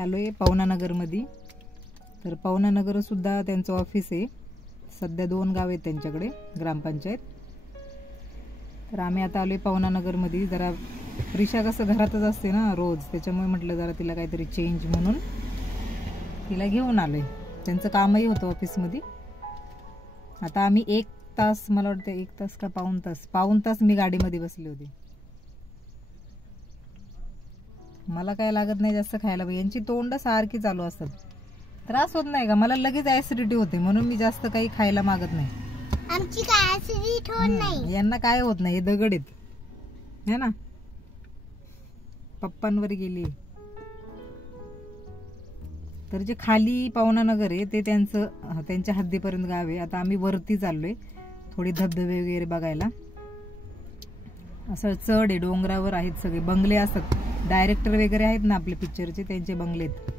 आलोय पवनानगर मध्ये. तर पवनानगर सुद्धा त्यांचं ऑफिस आहे. सध्या 2 गाव आहेत त्यांच्याकडे ग्रामपंचायत. तर आम्ही आता आलोय पवनानगर मध्ये. जरा प्रिशा कसं घरातच असते ना रोज, त्याच्यामुळे म्हटलं जरा तिला काहीतरी चेंज म्हणून तिला घेऊन आलोय. त्यांचं कामही होतं ऑफिसमध्ये. आता आम्ही 1 तास, मला वाटतं 1 तास का पाऊण तास मी गाडीमध्ये बसले होते. मला काय लागत नाही जास्त खायला. यांची तोंड सारखी चालू असतात. त्रास होत नाही का? मला लगेच ऍसिडिटी होते म्हणून मी जास्त काही खायला मागत नाही. आमची काय ऍसिडिटी होत नाही. यांना काय होत नाही, हे दगड आहेत है ना. पप्पांवर गेली. तर जे खाली पवनानगर आहे ते त्यांच्या हद्दीपर्यंत गाव आहे. आता आम्ही वरती चाललोय थोडी धबधबे वगैरे बघायला. असं चढ आहे, डोंगरावर आहेत सगळे बंगले असतात. डायरेक्टर वगैरे आहेत ना आपले पिक्चरचे, त्यांचे बंगले आहेत.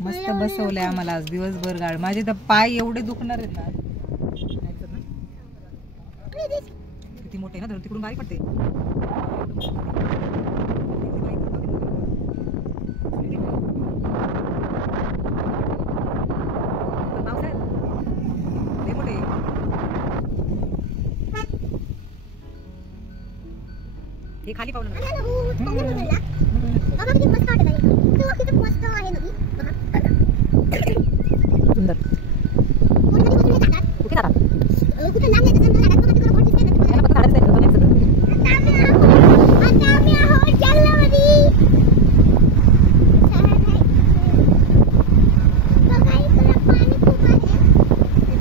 मस्त बसवलंय आम्हाला आज दिवसभर गाड. माझे तर पाय एवढे दुखणार आहेत ना. किती मोठे ना, तिकडून बारीक पडते. हे खाली पावलं सुंदर.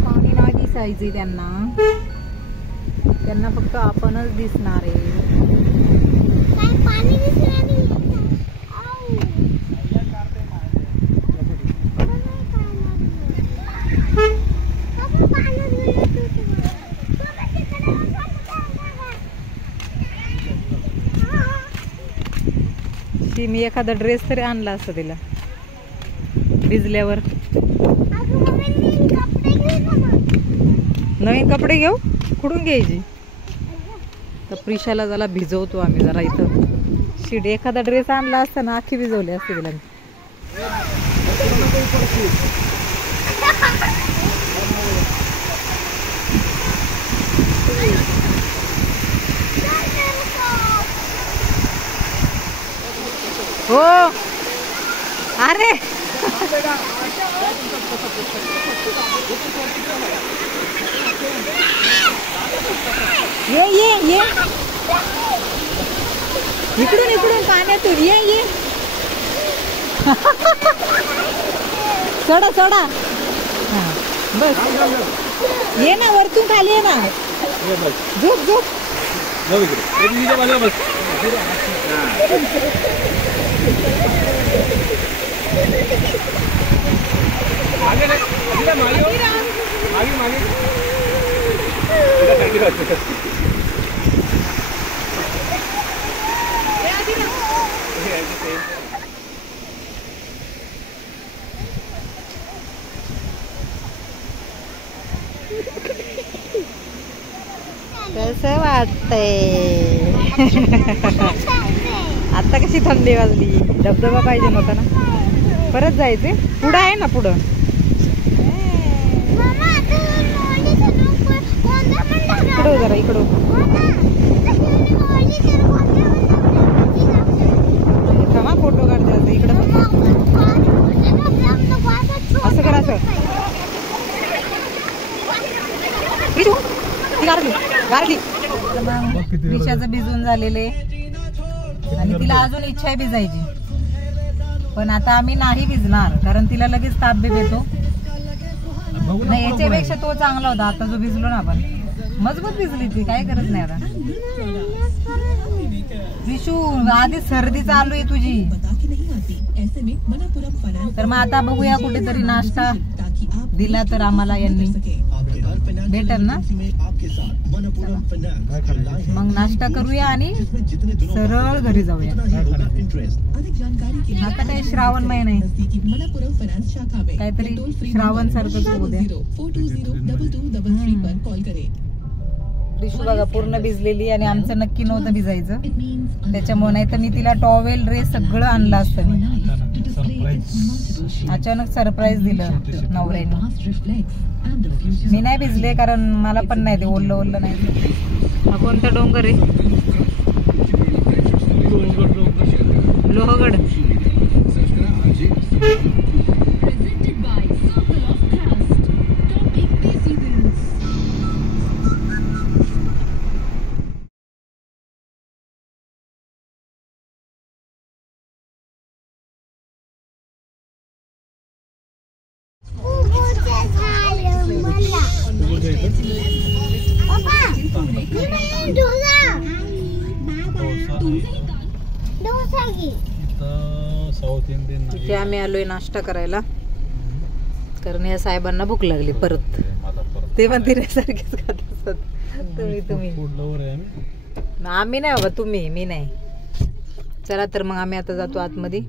पाणी नाही दिसायचे त्यांना फक्त आपणच दिसणार आहे. मी एखादा ड्रेस तरी आणला असता तिला भिजल्यावर. नवीन कपडे घेऊ, कुठून घ्यायची? तर प्रिशाला जरा भिजवतो आम्ही जरा इथं. शिड एखादा ड्रेस आणला असता ना, आखी भिजवली असते तिला. हो अरे ये इकडून पाण्यातून ये चढा बस. ये ना वरतून खाली ये ना. झोप कसं वाटतंय? आता कशी थंडी वाजली. धबधबा पाहिजे नव्हता ना. परत जायचे. पुढं आहे ना पुढं. इकडं जरा इकडं. फोटो काढते इकडं. असं करा असं. प्रिशाचं भिजून झालेले आणि तिला अजून इच्छा आहे भिजायची. पण आता आम्ही नाही भिजणार कारण तिला लगेच ताप बी येतो. नाही याच्यापेक्षा तो चांगला होता. आता जो भिजलो ना आपण, मजबूत भिजली ती, काय करत नाही आता. विशू आधी सर्दी चालू आहे तुझी. तर मग आता बघूया कुठेतरी नाश्ता दिला तर आम्हाला यांनी बेटर ना. मग नाश्ता करूया आणि सरळ घरी जाऊया. आता काय श्रावण महिना आहे, काहीतरी श्रावण सारखंच होऊ द्या. रिशू बघा पूर्ण भिजलेली आणि आमचं नक्की नव्हतं भिजायचं, त्याच्यामुळे नाही तर मी तिला टॉवेल ड्रेस सगळं आणलं असतं. मी अचानक सरप्राईज दिलं नवऱ्याने. मी नाही भिजले कारण मला पण नाही ते ओल्लं ओल्लं नाही. हा कोणता डोंगर आहे? लोहगड. इथे आम्ही आलोय नाश्ता करायला कारण या साहेबांना भूक लागली परत. ते पण तिऱ्यासारखेच खात असतात. तुम्ही आम्ही नाही बाबा, तुम्ही मी नाही. चला तर मग आम्ही आता जातो आतमध्ये.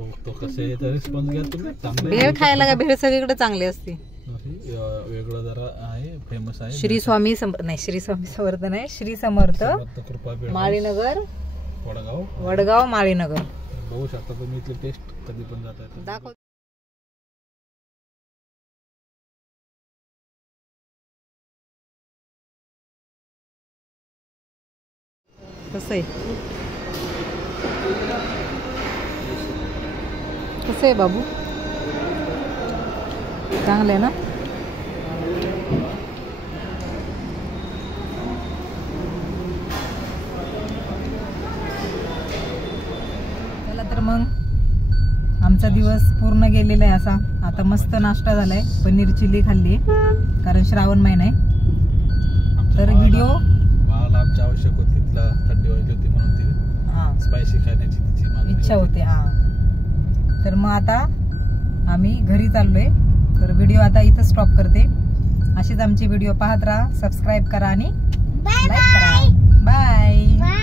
भेळ खायला का? भेळ सगळीकडे चांगली असते. वेगळं जरा आहे, फेमस आहे. श्री स्वामी नाही, श्री स्वामी समर्थ नाही, श्री समर्थ माळीनगर, वडगाव माळीनगर. बघू शकता तुम्ही इथली टेस्ट कधी पण जाता. दाखव. कसं आहे, कसं आहे बाबू? चांगलं आहे ना? चला तर मग आमचा दिवस पूर्ण गेलेला आहे असा. आता मस्त नाश्ता झालाय, पनीर चिल्ली खाल्ली कारण श्रावण महिना आहे. तर व्हिडिओ आमच्या आवश्यक होती, तिला थंडी व्हायची होती म्हणून ती स्पायसी खाण्याची तिची इच्छा होती. तर मग आता आम्ही घरी चाललोय. तर व्हिडिओ आता इथं स्टॉप करते. अशीच आमची व्हिडिओ पाहत राहा, सबस्क्राईब करा आणि लाईक करा. बाय.